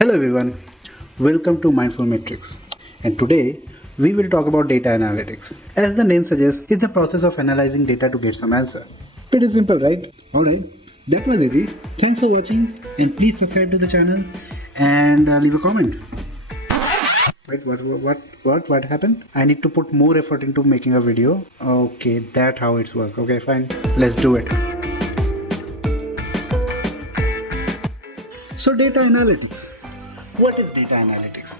Hello everyone, welcome to Mindful Metrics, and today we will talk about data analytics. As the name suggests, it's the process of analyzing data to get some answer. Pretty simple, right? Alright, that was easy. Thanks for watching, and please subscribe to the channel and leave a comment. Wait, what happened? I need to put more effort into making a video. Okay, that's how it's work. Okay, fine, let's do it. So data analytics. What is data analytics?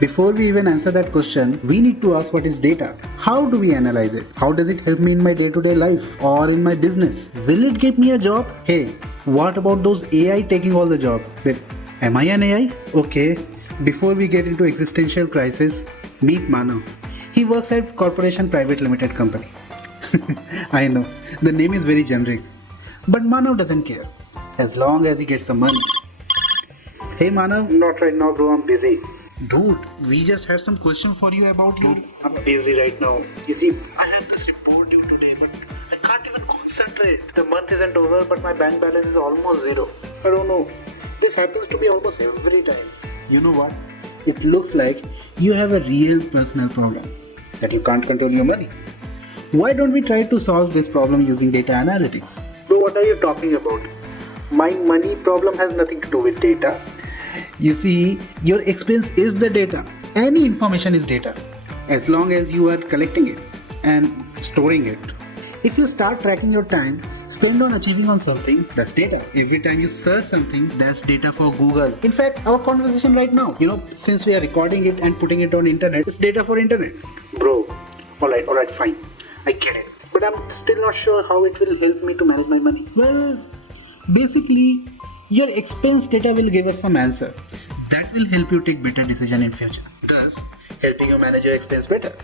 Before we even answer that question, we need to ask what is data? How do we analyze it? How does it help me in my day-to-day life or in my business? Will it get me a job? Hey, what about those AI taking all the job? Wait, am I an AI? Okay, before we get into existential crisis, meet Manav. He works at Corporation Private Limited Company. I know, the name is very generic. But Manav doesn't care, as long as he gets the money. Hey Manav, not right now bro, I'm busy. Dude, we just had some question for you about your... I'm busy right now. You see, I have this report due today, but I can't even concentrate. The month isn't over, but my bank balance is almost zero. I don't know. This happens to me almost every time. You know what? It looks like you have a real personal problem, that you can't control your money. Why don't we try to solve this problem using data analytics? Bro, what are you talking about? My money problem has nothing to do with data. You see, your expense is the data. Any information is data, as long as you are collecting it and storing it. If you start tracking your time spent on achieving on something, that's data. Every time you search something, that's data for Google. In fact, our conversation right now, since we are recording it and putting it on internet, it's data for internet. Bro, alright, fine. I get it. But I'm still not sure how it will help me to manage my money. Well, basically, your expense data will give us some answer that will help you take better decision in future, thus helping you manage your expense better.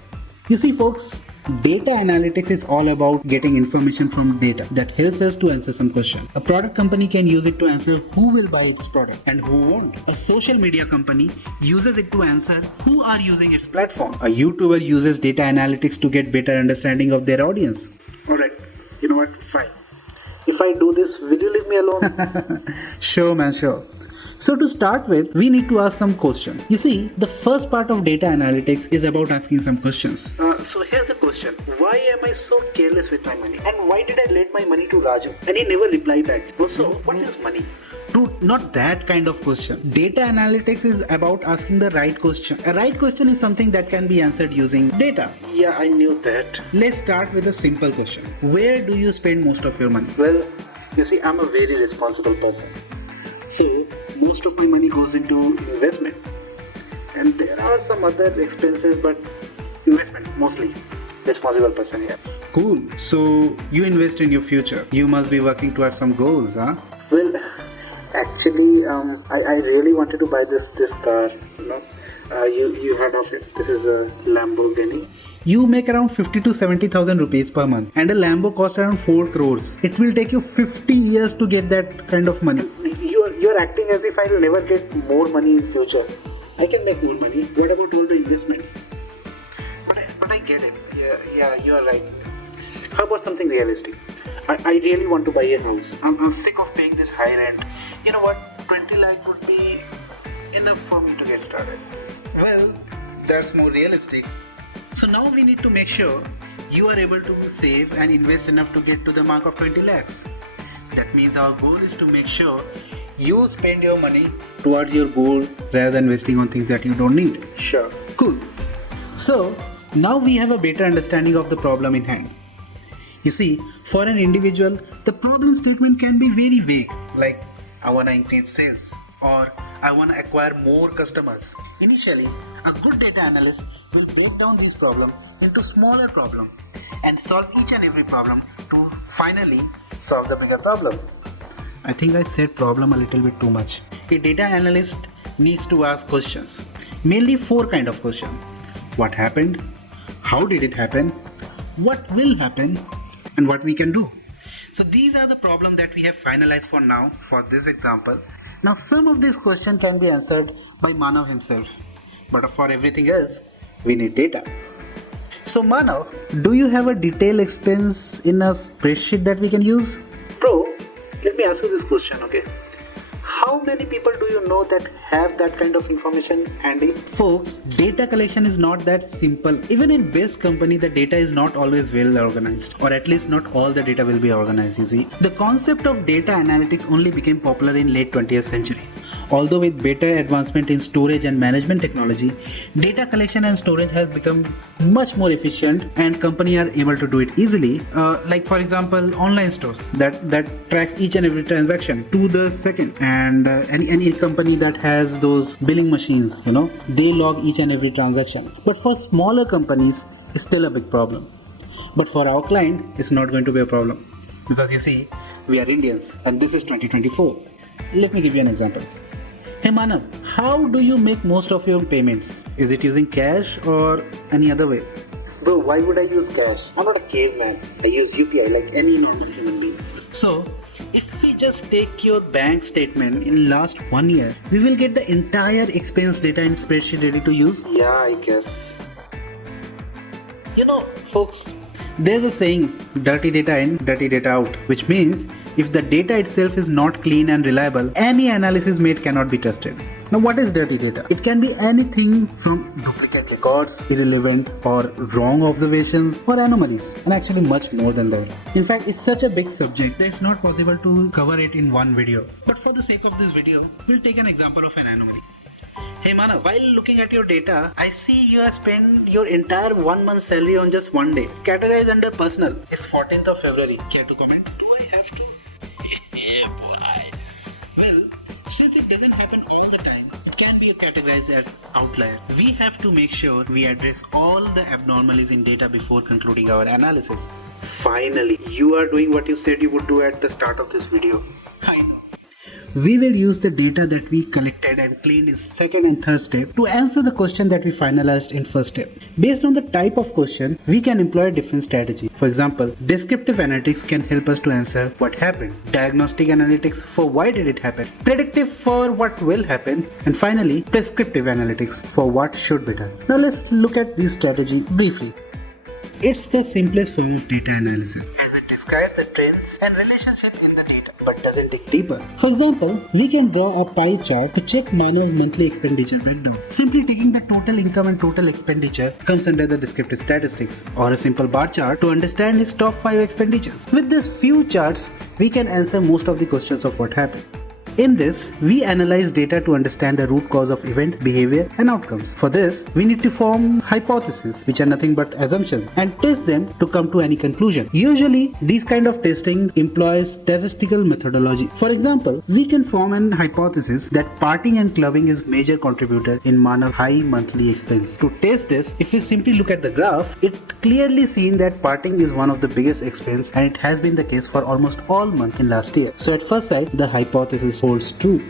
You see folks, data analytics is all about getting information from data that helps us to answer some question. A product company can use it to answer who will buy its product and who won't. A social media company uses it to answer who are using its platform. A YouTuber uses data analytics to get better understanding of their audience. Alright, you know what, fine. If I do this, will you leave me alone? Sure man, sure. So to start with, we need to ask some questions. You see, the first part of data analytics is about asking some questions. So here's the question. Why am I so careless with my money? And why did I lend my money to Raju? And he never replied back. Also, what is money? Dude, not that kind of question. Data analytics is about asking the right question. A right question is something that can be answered using data. Yeah, I knew that. Let's start with a simple question. Where do you spend most of your money? Well, you see, I'm a very responsible person. So, most of my money goes into investment. And there are some other expenses, but investment mostly. Responsible person here. Cool. So, you invest in your future. You must be working towards some goals, huh? Well, actually, I really wanted to buy this car, you heard of it. This is a Lamborghini. You make around 50 to 70,000 rupees per month, and a Lambo costs around 4 crores. It will take you 50 years to get that kind of money. You're acting as if I'll never get more money in future. I can make more money. What about all the investments? But I get it. Yeah, you are right. How about something realistic? I really want to buy a house. I'm sick of paying this high rent. You know what? 20 lakh would be enough for me to get started. Well, that's more realistic. So now we need to make sure you are able to save and invest enough to get to the mark of 20 lakhs. That means our goal is to make sure you spend your money towards your goal rather than wasting on things that you don't need. Sure. Cool. So now we have a better understanding of the problem in hand. You see, for an individual, the problem statement can be very vague, like I want to increase sales or I want to acquire more customers. Initially, a good data analyst will break down these problems into smaller problems and solve each and every problem to finally solve the bigger problem. I think I said problem a little bit too much. A data analyst needs to ask questions, mainly 4 kind of questions. What happened? How did it happen? What will happen? And what we can do. So these are the problems that we have finalized for now for this example. Now some of these questions can be answered by Manav himself, but for everything else we need data. So Manav, do you have a detailed expense in a spreadsheet that we can use? Bro, let me ask you this question, okay? How How many people do you know that have that kind of information handy? Folks, data collection is not that simple. Even in best company, the data is not always well organized, or at least not all the data will be organized, you see. The concept of data analytics only became popular in late 20th century. Although with better advancement in storage and management technology, data collection and storage has become much more efficient and companies are able to do it easily. Like for example, online stores that tracks each and every transaction to the second, and any company that has those billing machines, they log each and every transaction. But for smaller companies, it's still a big problem. But for our client, it's not going to be a problem, because you see, we are Indians and this is 2024. Let me give you an example. Hey Manav, how do you make most of your payments? Is it using cash or any other way? Bro, why would I use cash? I'm not a caveman. I use UPI like any normal human being. So, if we just take your bank statement in last 1 year, we will get the entire expense data in spreadsheet ready to use? Yeah, I guess. Folks, there's a saying, dirty data in, dirty data out, which means if the data itself is not clean and reliable, any analysis made cannot be trusted. Now, what is dirty data? It can be anything from duplicate records, irrelevant or wrong observations, or anomalies, and actually much more than that. In fact, it's such a big subject that it's not possible to cover it in one video. But for the sake of this video, we'll take an example of an anomaly. Hey Manav, while looking at your data, I see you have spent your entire 1 month salary on just one day. Categorized under personal. It's 14th of February. Care to comment? Do I have to? Yeah, boy. Well, since it doesn't happen all the time, it can be categorized as outlier. We have to make sure we address all the abnormalities in data before concluding our analysis. Finally, you are doing what you said you would do at the start of this video. I know. We will use the data that we collected and cleaned in second and third step to answer the question that we finalized in first step. Based on the type of question, we can employ a different strategy. For example, descriptive analytics can help us to answer what happened, diagnostic analytics for why did it happen, predictive for what will happen, and finally, prescriptive analytics for what should be done. Now let's look at this strategy briefly. It's the simplest form of data analysis, as it describes the trends and relationship in the data, but doesn't dig deeper. For example, we can draw a pie chart to check Manav's monthly expenditure breakdown. Simply taking the total income and total expenditure comes under the descriptive statistics, or a simple bar chart to understand his top 5 expenditures. With these few charts, we can answer most of the questions of what happened. In this, we analyze data to understand the root cause of events, behavior, and outcomes. For this, we need to form hypotheses, which are nothing but assumptions, and test them to come to any conclusion. Usually, these kind of testing employs statistical methodology. For example, we can form an hypothesis that partying and clubbing is major contributor in Manav's high monthly expense. To test this, if we simply look at the graph, it clearly seen that partying is one of the biggest expense, and it has been the case for almost all months in last year. So at first sight, the hypothesis holds true.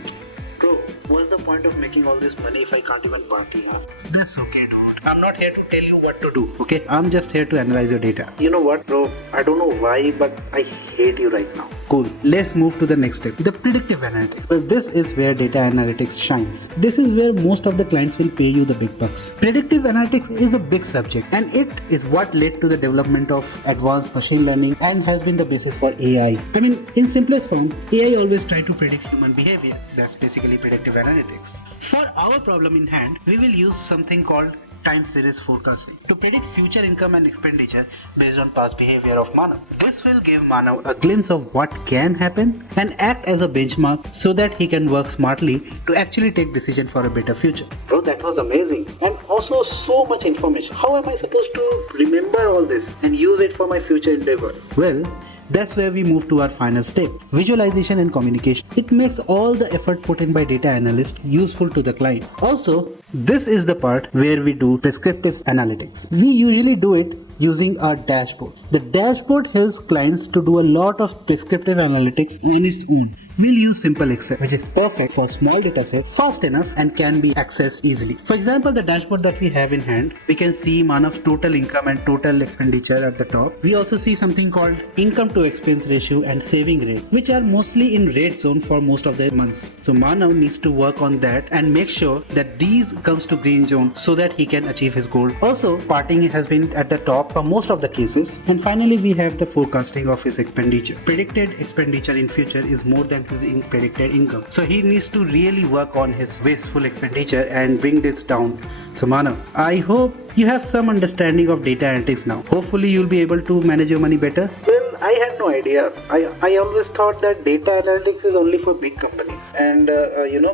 Bro, what's the point of making all this money if I can't even party, huh? That's okay, dude. I'm not here to tell you what to do, okay? I'm just here to analyze your data. You know what, bro? I don't know why, but I hate you right now. Cool. Let's move to the next step, the predictive analytics. Well, this is where data analytics shines. This is where most of the clients will pay you the big bucks. Predictive analytics is a big subject, and it is what led to the development of advanced machine learning and has been the basis for AI. I mean, in simplest form, AI always tries to predict human behavior. That's basically predictive analytics. For our problem in hand, we will use something called time series forecasting to predict future income and expenditure based on past behavior of Manav. This will give Manav a glimpse of what can happen and act as a benchmark so that he can work smartly to actually take decision for a better future. Bro, that was amazing, and also so much information. How am I supposed to remember all this and use it for my future endeavor? Well, that's where we move to our final step, visualization and communication. It makes all the effort put in by data analysts useful to the client. Also, this is the part where we do prescriptive analytics. We usually do it using our dashboard. The dashboard helps clients to do a lot of prescriptive analytics on its own. We'll use simple Excel, which is perfect for small datasets, fast enough, and can be accessed easily. For example, the dashboard that we have in hand, we can see Manav's total income and total expenditure at the top. We also see something called income to expense ratio and saving rate, which are mostly in red zone for most of the months. So Manav needs to work on that and make sure that these comes to green zone so that he can achieve his goal. Also, parting has been at the top for most of the cases. And finally, we have the forecasting of his expenditure. Predicted expenditure in future is more than increasing predicted income. So he needs to really work on his wasteful expenditure and bring this down. So Manav, I hope you have some understanding of data analytics now. Hopefully you'll be able to manage your money better. Well, I had no idea. I always thought that data analytics is only for big companies and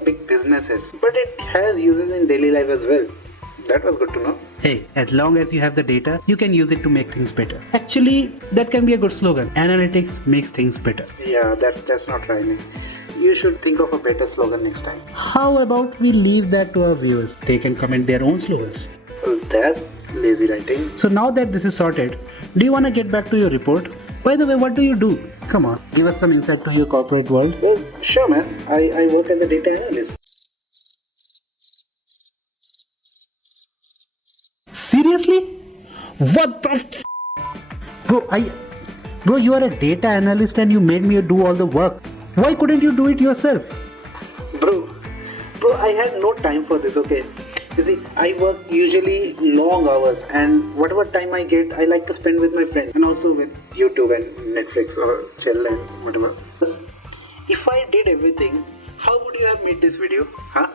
big businesses. But it has uses in daily life as well. That was good to know. Hey, as long as you have the data, you can use it to make things better. Actually, that can be a good slogan. Analytics makes things better. Yeah, that's not rhyming. You should think of a better slogan next time. How about we leave that to our viewers? They can comment their own slogans. Well, that's lazy writing. So now that this is sorted, do you want to get back to your report? By the way, what do you do? Come on, give us some insight to your corporate world. Well, sure man. I work as a data analyst. Seriously? What the Bro, you are a data analyst and you made me do all the work. Why couldn't you do it yourself? Bro, I had no time for this, okay? You see, I work usually long hours and whatever time I get, I like to spend with my friends and also with YouTube and Netflix or chill and whatever. If I did everything, how would you have made this video? Huh?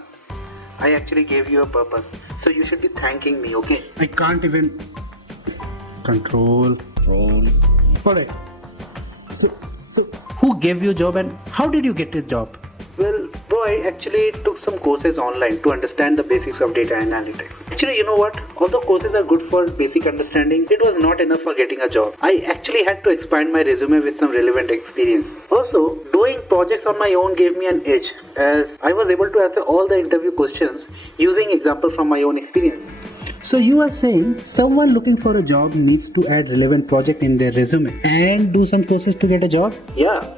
I actually gave you a purpose, so you should be thanking me, okay? I can't even control. Alright. So who gave you a job and how did you get a job? Well, bro, I actually took some courses online to understand the basics of data analytics. Actually, you know what? Although courses are good for basic understanding, it was not enough for getting a job. I actually had to expand my resume with some relevant experience. Also, doing projects on my own gave me an edge as I was able to answer all the interview questions using examples from my own experience. So you are saying someone looking for a job needs to add relevant project in their resume and do some courses to get a job? Yeah.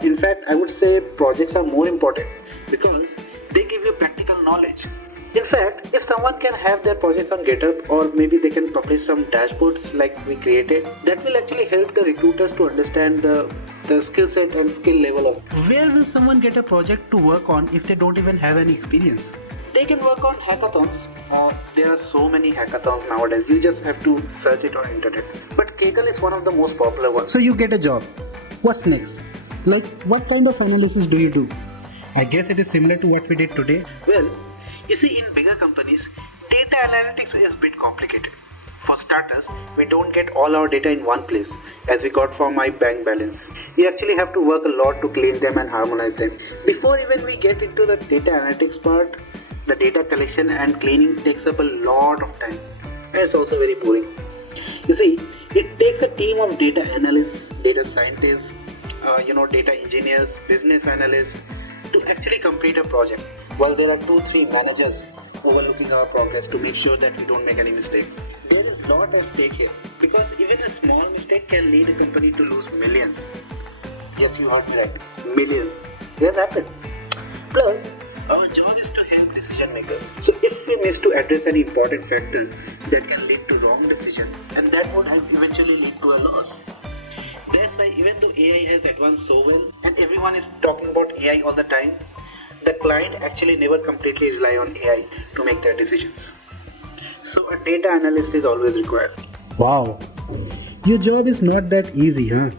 In fact, I would say projects are more important because they give you practical knowledge. In fact, if someone can have their projects on GitHub or maybe they can publish some dashboards like we created, that will actually help the recruiters to understand the skill set and skill level of. Where will someone get a project to work on if they don't even have any experience? They can work on hackathons. There are so many hackathons nowadays. You just have to search it on internet. But Kaggle is one of the most popular ones. So you get a job. What's next? Like, what kind of analysis do you do? I guess it is similar to what we did today. Well, you see, in bigger companies, data analytics is a bit complicated. For starters, we don't get all our data in one place, as we got from my bank balance. We actually have to work a lot to clean them and harmonize them. Before even we get into the data analytics part, the data collection and cleaning takes up a lot of time. And it's also very boring. You see, it takes a team of data analysts, data scientists, data engineers, business analysts to actually complete a project. While there are 2-3 managers overlooking our progress to make sure that we don't make any mistakes. There is a lot at stake here because even a small mistake can lead a company to lose millions. Yes, you heard me right. Millions. It has happened. Plus, our job is to help decision makers. So if we miss to address any important factor that can lead to wrong decision, and that would eventually lead to a loss. That's why even though AI has advanced so well and everyone is talking about AI all the time, the client actually never completely rely on AI to make their decisions. So a data analyst is always required. Wow, your job is not that easy, huh?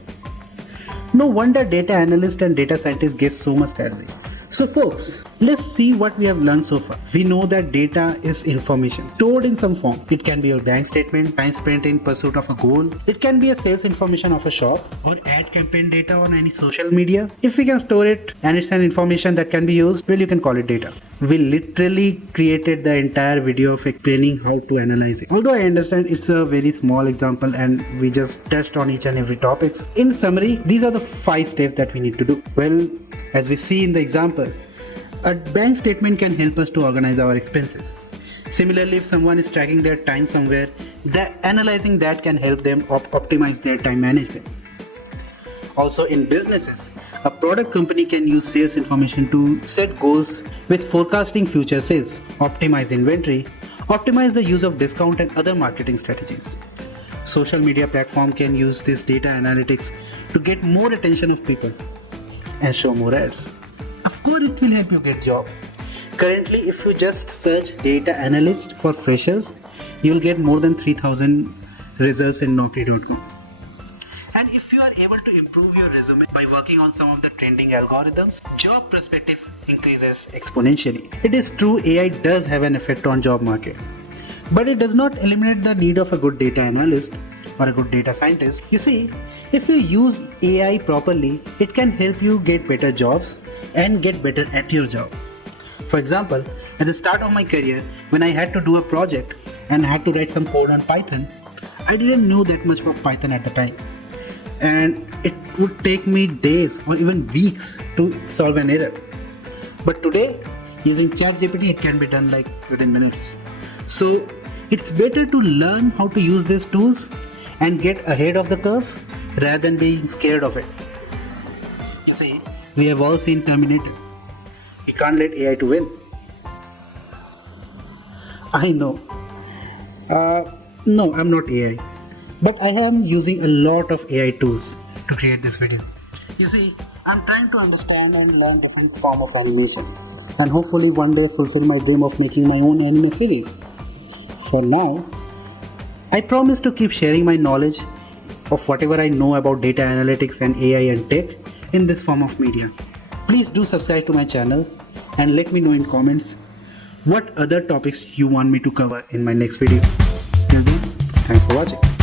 No wonder data analyst and data scientist get so much salary. So folks, let's see what we have learned so far. We know that data is information stored in some form. It can be your bank statement, time spent in pursuit of a goal. It can be a sales information of a shop or ad campaign data on any social media. If we can store it and it's an information that can be used, well, you can call it data. We literally created the entire video of explaining how to analyze it. Although I understand it's a very small example and we just touched on each and every topics. In summary, these are the 5 steps that we need to do. Well, as we see in the example, a bank statement can help us to organize our expenses. Similarly, if someone is tracking their time somewhere, analyzing that can help them optimize their time management. Also in businesses, a product company can use sales information to set goals with forecasting future sales, optimize inventory, optimize the use of discount and other marketing strategies. Social media platform can use this data analytics to get more attention of people and show more ads. Of course, it will help you get job. Currently, if you just search data analyst for freshers, you will get more than 3,000 results in Naukri.com. And if you are able to improve your resume by working on some of the trending algorithms, job perspective increases exponentially. It is true AI does have an effect on job market, but it does not eliminate the need of a good data analyst or a good data scientist. You see, if you use AI properly, it can help you get better jobs and get better at your job. For example, at the start of my career, when I had to do a project and had to write some code on Python, I didn't know that much of Python at the time. And it would take me days or even weeks to solve an error. But today, using ChatGPT, it can be done like within minutes. So it's better to learn how to use these tools and get ahead of the curve rather than being scared of it. You see, we have all seen Terminator. We can't let AI to win. I know. No, I'm not AI. But I am using a lot of AI tools to create this video. You see, I'm trying to understand and learn different form of animation and hopefully one day fulfill my dream of making my own anime series. For now, I promise to keep sharing my knowledge of whatever I know about data analytics and AI and tech in this form of media. Please do subscribe to my channel and let me know in comments what other topics you want me to cover in my next video. Till then, thanks for watching.